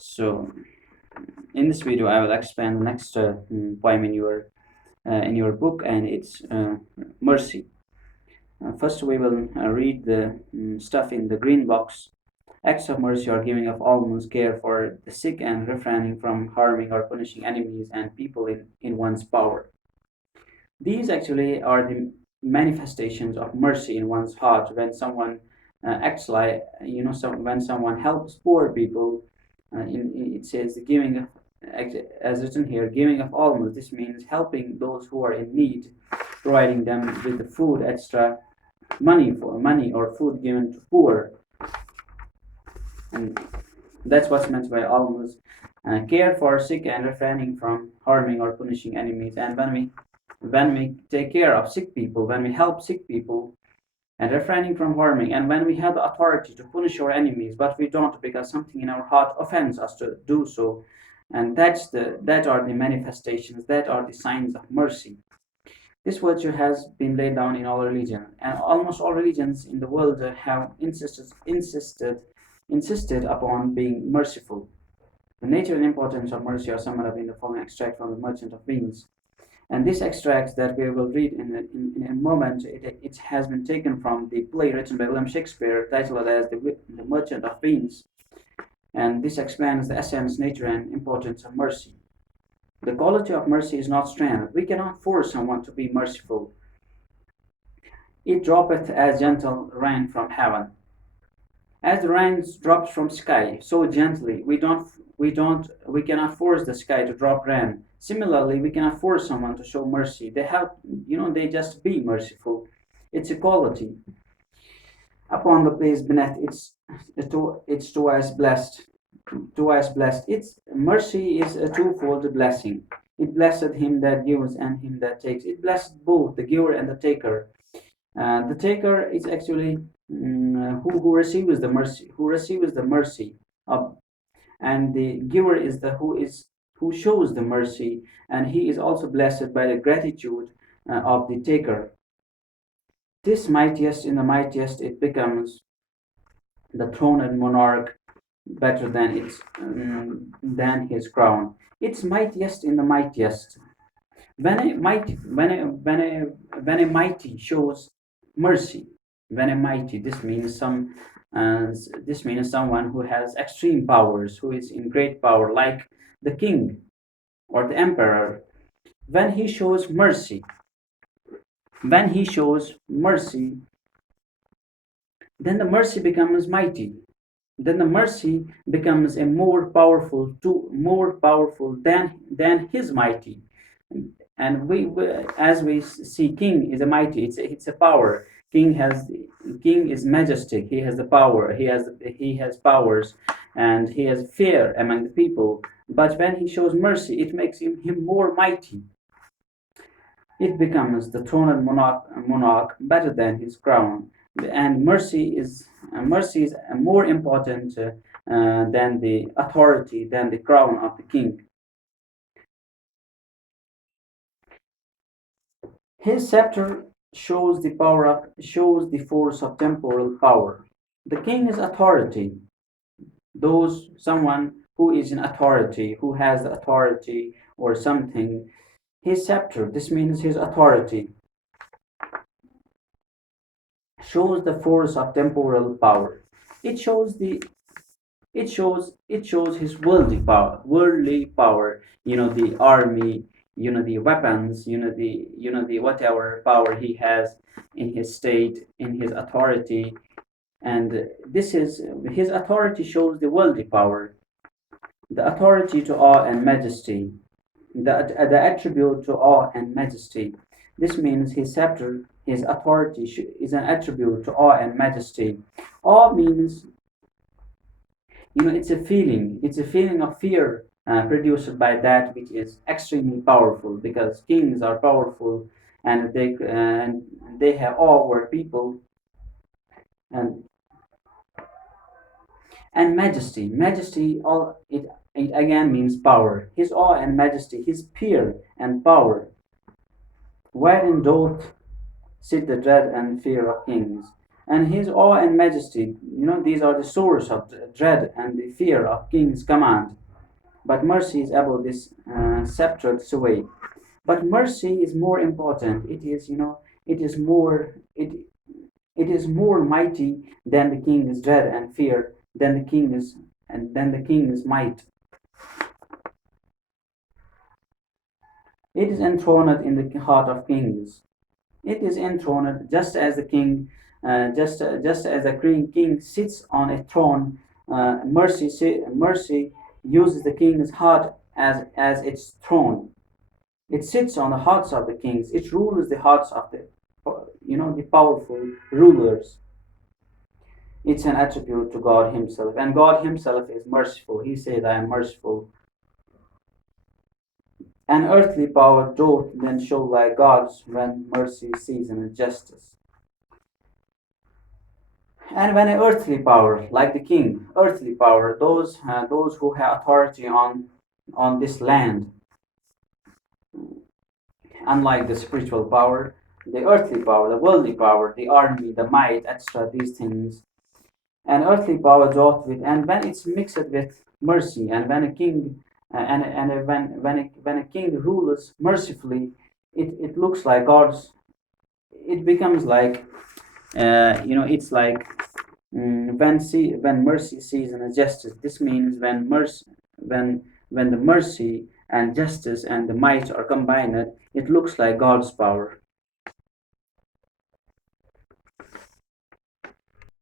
So, in this video, I will explain the next poem in your book, and it's Mercy. First, we will read the stuff in the green box. Acts of mercy are giving of alms, care for the sick, and refraining from harming or punishing enemies and people in one's power. These actually are the manifestations of mercy in one's heart when someone acts like when someone helps poor people. It says the giving of, as written here, giving of alms. This means helping those who are in need, providing them with the food, extra money or food given to poor, and that's what's meant by alms. Care for sick and refraining from harming or punishing enemies. And when we take care of sick people, when we help sick people, and refraining from harming, and when we have the authority to punish our enemies, but we don't because something in our heart offends us to do so, and that are the manifestations, that are the signs of mercy. This virtue has been laid down in all religions, and almost all religions in the world have insisted upon being merciful. The nature and importance of mercy are summed up in the following extract from the Merchant of Venus. And this extract that we will read in a moment, it has been taken from the play written by William Shakespeare titled as The Merchant of Venus. And this explains the essence, nature, and importance of mercy. The quality of mercy is not strength. We cannot force someone to be merciful. It droppeth as gentle rain from heaven. As the rain drops from sky so gently, we cannot force the sky to drop rain. Similarly, we cannot force someone to show mercy. They just be merciful. It's a quality. Upon the place beneath, it's twice blessed. Its mercy is a twofold blessing. It blessed him that gives and him that takes. It blessed both the giver and the taker. The taker is actually who receives the mercy of, and the giver is the who shows the mercy, and he is also blessed by the gratitude of the taker. This mightiest in the mightiest, it becomes the throned monarch better than his crown. It's mightiest in the mightiest. When a mighty shows mercy, when a mighty, this means someone who has extreme powers, who is in great power, like the king or the emperor. When he shows mercy, when he shows mercy, then the mercy becomes mighty. Then the mercy becomes a more powerful than his mighty. And as we see, king is a mighty. It's a power. King is majestic. He has the power. He has powers, and he has fear among the people. But when he shows mercy, it makes him more mighty. It becomes the throned monarch better than his crown. And mercy is more important than the authority, than the crown of the king. His scepter shows the force of temporal power. The king is authority. Someone who is in authority, who has the authority or something. His scepter, this means his authority, shows the force of temporal power. It shows his worldly power. The army, the weapons, the whatever power he has in his state, in his authority. And this is his authority shows the worldly power, the authority to awe and majesty, the attribute to awe and majesty. This means his scepter, his authority is an attribute to awe and majesty. Awe means, it's a feeling of fear produced by that which is extremely powerful, because kings are powerful, and they have awe over people. And majesty, all it again means power. His awe and majesty, his fear and power, wherein doth sit the dread and fear of kings. And his awe and majesty, these are the source of dread and the fear of king's command. But mercy is above this sceptred sway. But mercy is more important. It is more it is more mighty than the king's dread and fear, than the king's might. It is enthroned in the heart of kings. It is enthroned just as the king, just as the king sits on a throne. Mercy uses the king's heart as its throne. It sits on the hearts of the kings. It rules the hearts of the powerful rulers. It's an attribute to God Himself, and God Himself is merciful. He said, "I am merciful." An earthly power doth then show like God's when mercy seasons justice. And when an earthly power, like the king, earthly power, those who have authority on this land, unlike the spiritual power, the earthly power, the worldly power, the army, the might, etc., these things, and earthly power doth with, and when it's mixed with mercy, and when a king, and when a king rules mercifully, it looks like God's. It becomes like, it's like, when mercy sees and justice. This means when the mercy and justice and the might are combined, it looks like God's power.